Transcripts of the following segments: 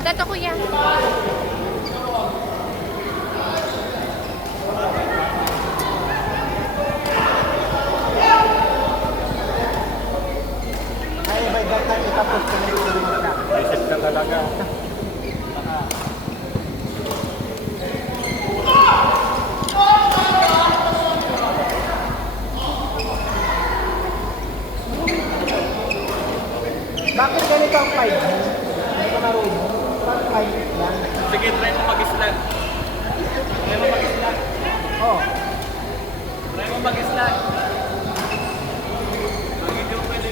At ito kuya. Ay, by that time, itapos ko na yung mga. Isip ka talaga. Bakit ganito ang 5? Hindi ko marunong. Bakit 5 lang? Sige, try mo mag-islan. Try mo mag-islan. Oo. Try mo mag-islan. Hindi mo pwede.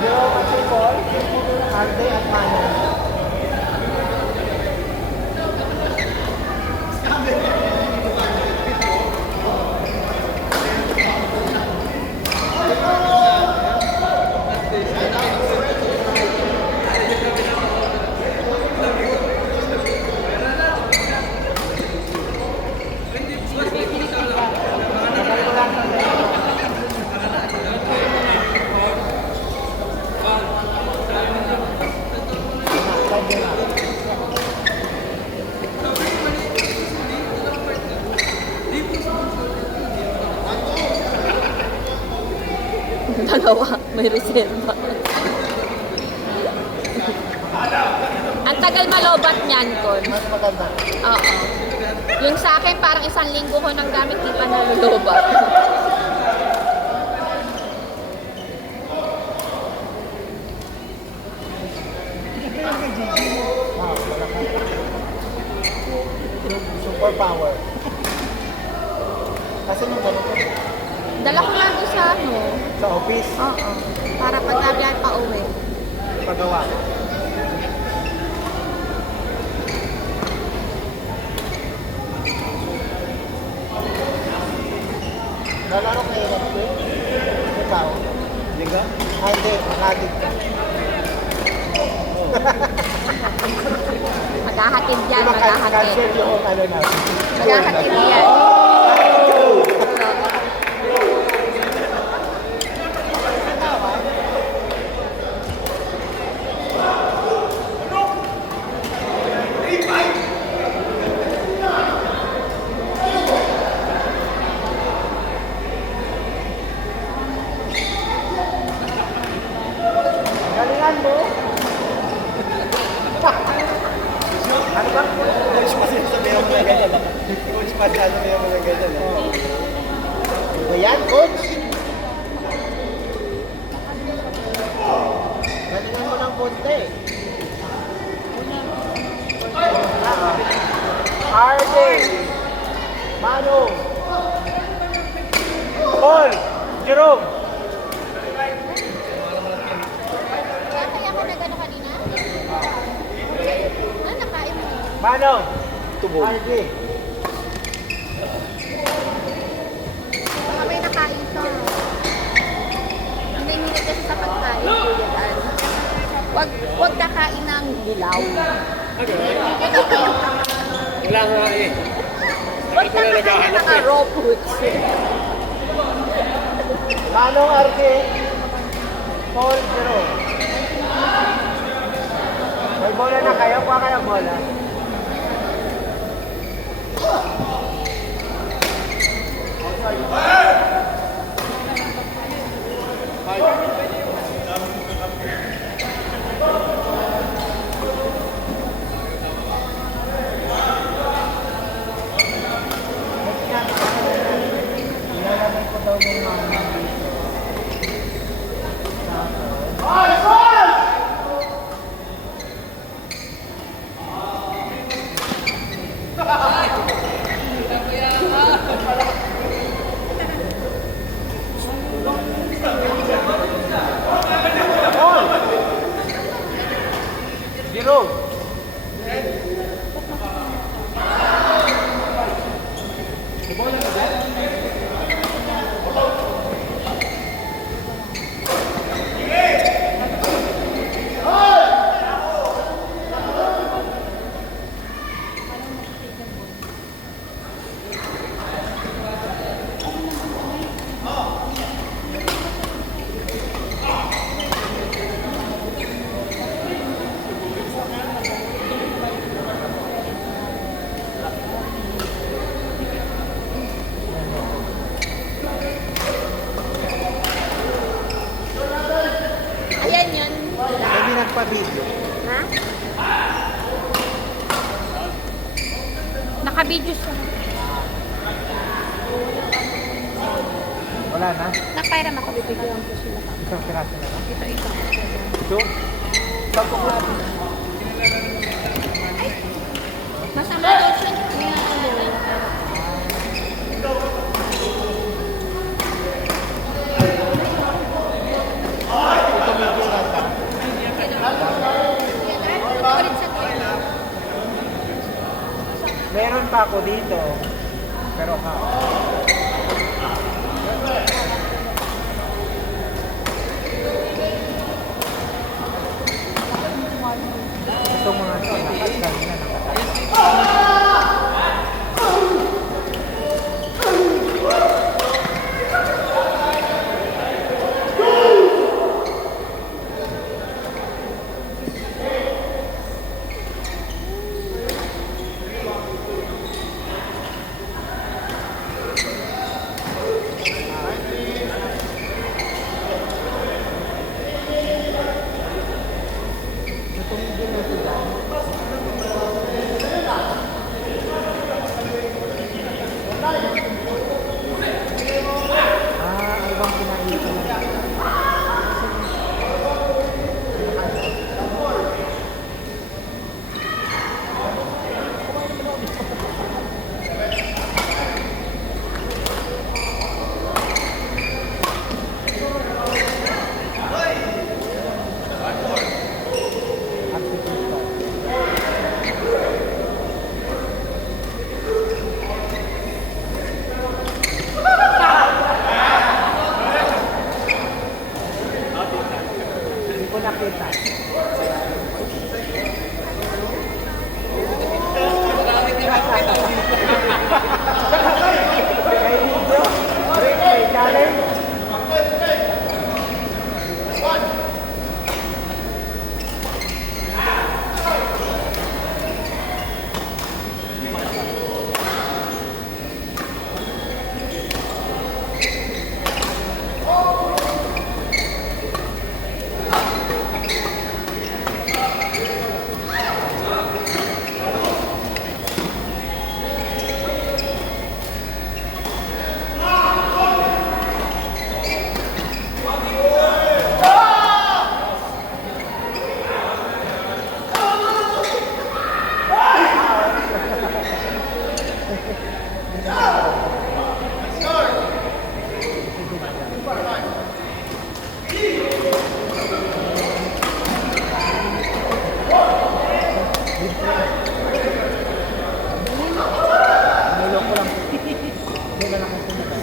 Zero at triple, Arde at Mano. Dalawa, may reserva. Ang tagal malobat niyan, Kon. Mas maganda. Oo. Yung sa akin, parang 1 linggo ko nang gamit, di pa nalulobat. Wow, wala ka. Super power. Kasi nung ganito, Dala ko lang doon sa ano. sa office, Oo. Para pag nabiyahe pa uwi. pagawa. Lalaro kayo na ito eh. Ikaw. Liga? Ah, hindi. Nagig ka. Maghahatid yan, Diba maghahatid. cancel yung ano na. Maghahatid yan. Galingan mo. Ano ba? Coach pa siya sabihin mo na ganyan. Coach pa siya sabihin mo na ganyan. Ano ba yan, coach? Galingan mo ng konti. Arde. Mano. Paul. Jerome. Kaya ako na gano'n kanina? Ano nakain mo? Mano. Tubog. Arde. Baka may nakain ka. Hindi minit kasi sa pagkain. Kuya Dan. Wag kakain ng dilaw. Wala nga eh. Wag kakain ng raw fruits. Mano, Arde. Paul, Jerome. May bola na kayo. Kuha kayo ang bola. Ilalagay ko daw yung mga Naka-videos na. Wala na? Nakpairam ako, bibigyan ko sila. Isang piraso na lang. Ito. Ito? Sampo ko natin. Masama daw siya. May ano. Ito medyo nasa. Meron pa ako dito. Pero ha. Ito mga ito, nakasal na nakasal. Tumigil na sila. Ano bang kinain ko na? Hindi ko nakita. Kay video, break may challenge. Nilok ko lang. Hindi na lang ako kumita.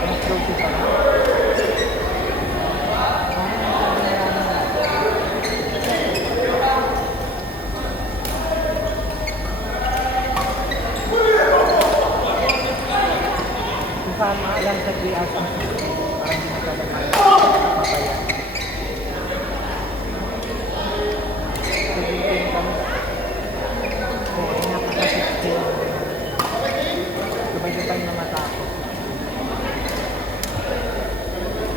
Mas guilty pa na. Kasama lang sa GS ang system para hindi mo talaga papayan. Sabihin kami. Oo, napaka-system. Sabay-sabay na matapos.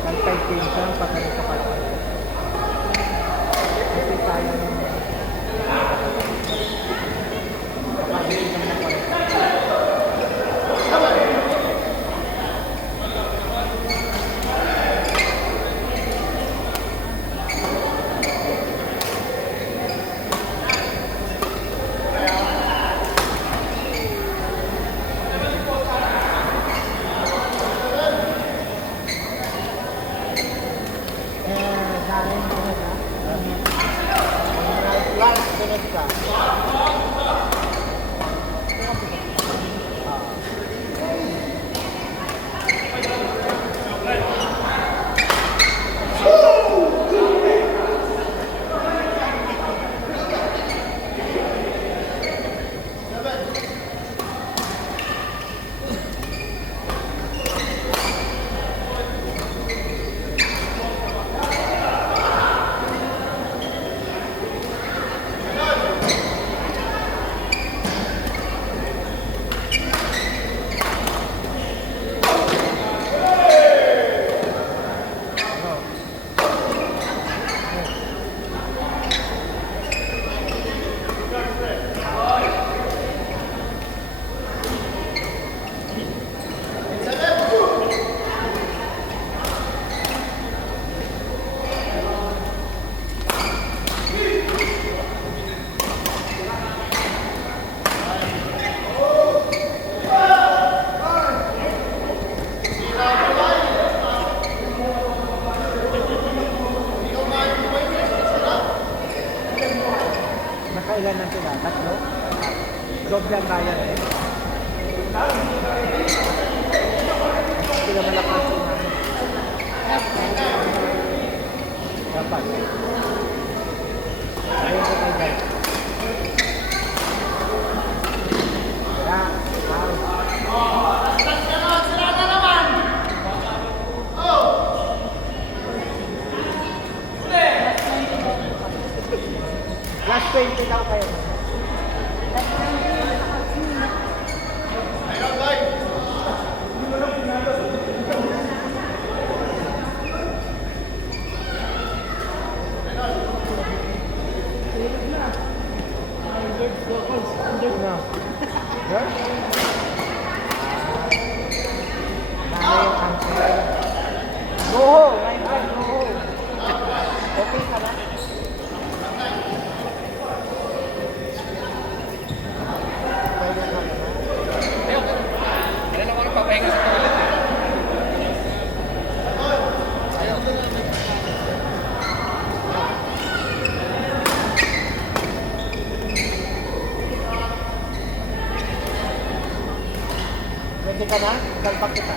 Nag-5 siya pag ano sa pagkakas. Kasi sayang yung kapag-ibig naman na Doble ang bayan eh. Hindi naman lakas yung ano. Dapat. Ayun ko kayo guys. Last 20 daw kayo. Go! Right, go! Okay ka na? Kailan ako nagpapahinga sa toilet eh. Ready ka na? Salpak kita.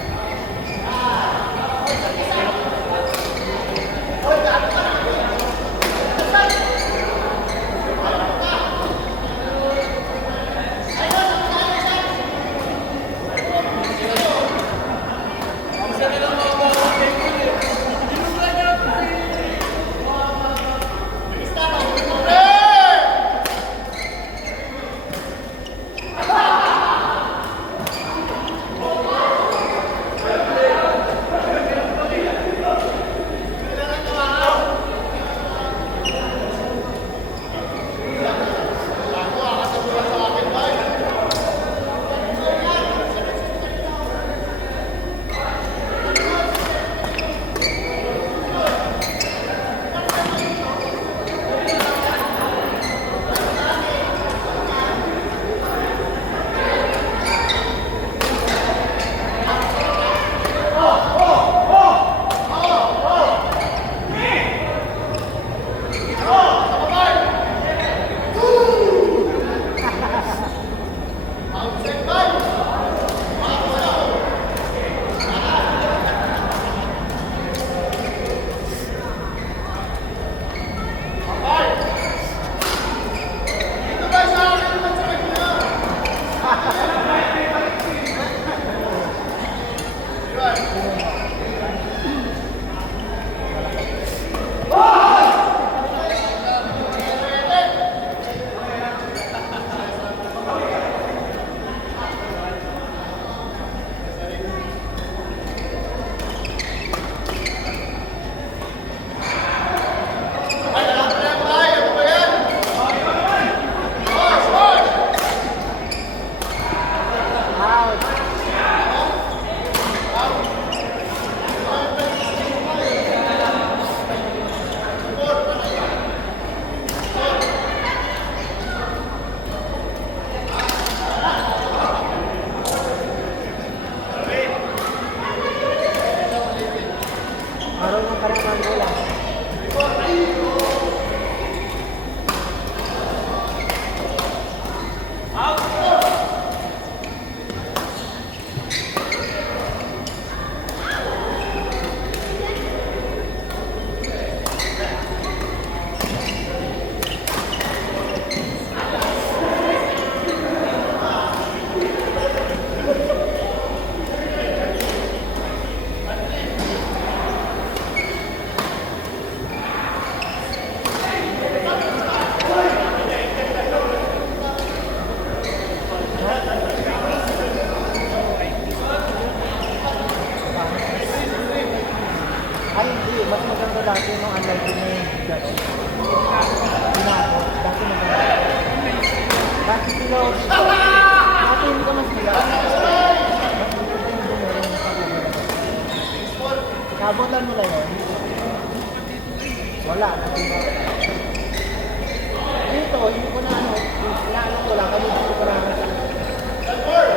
Marunong ka rin mag-ulang. Ay, hindi. Mas maganda dati nung unlike din yung gano'n. Pinako. Dati maganda. Dati sila, dati hindi ka mas sila. Kabutan mo lang yun. Wala, natin. Dito, hindi ko na ano, inaano ko lang, kami dito ko lang.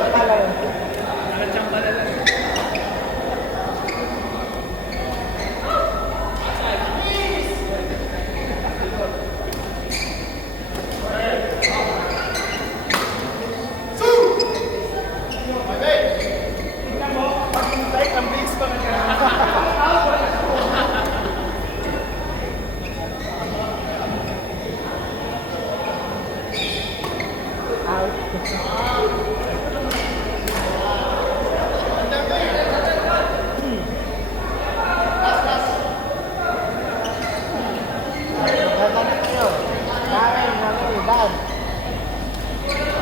Akala yun. Out. Gagamit nyo. Darren, Ramil, Dan.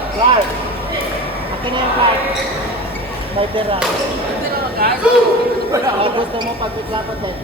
Clark. Akin na yung Clark. May pera. Kung gusto mo pagpiklapat doon.